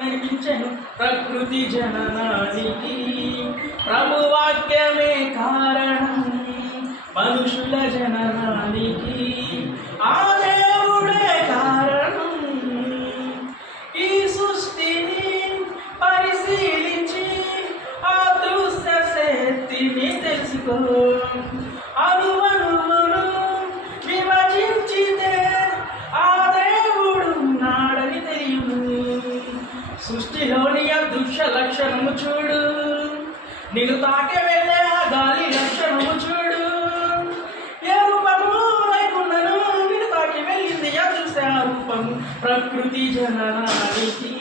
నడిపించను ప్రకృతి జననానికి ప్రభువాక్యమే కారణం మనుషుల జననానికి ఆ దేవుడే కారణం. ఈ సృష్టిని పరిశీలించి ఆ దృశ్య శక్తిని తెలుసుకో. అణువణువును విభజించితే ఆ దేవుడు నాడని తెలియను. సృష్టిలోని అదృశ్య లక్షణము చూడు, నిన్ను తాకే వెళ్ళే ఆ గాలి లక్షణము చూడు. ఏ రూపము వైకున్నను నిన్ను తాకి వెళ్ళింది అదృశ్య రూపము ప్రకృతి జననానికి